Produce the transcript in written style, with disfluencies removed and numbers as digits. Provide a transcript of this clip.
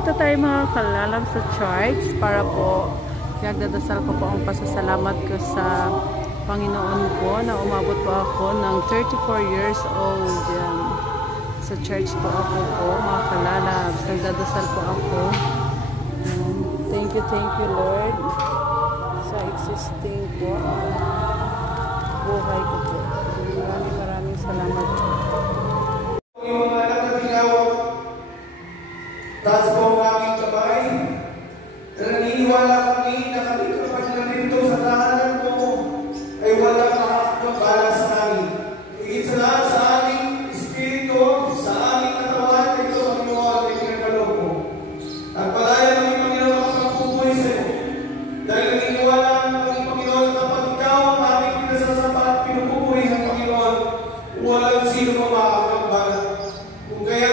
Nandito tayo mga kalalab sa church para po nagdadasal ko po ang pasasalamat ko sa Panginoon ko na umabot po ako ng 34 years old. Yan. Sa church po ako po mga kalalab. Nagdadasal po ako. Thank you Lord sa existing po buhay ko po. Maraming salamat po. Yung mga nakatilaw, taas po ang aming kamay. Naniniwala kami na kami kapag nandito sa tahanan mo ay walang nakakabala sa amin. Higit sa lahat sa aming espiritu, sa aming katawan, ito ang Panginoon ay pinagkaloob mo. Nagpalaya kami, Panginoon, ang magpupuhay sa iyo. Dahil naniniwala kami, Panginoon, kapag ikaw ang aming pinasasapat, pinupupuhay ng Panginoon, walang sino pa makakabala. Kung kaya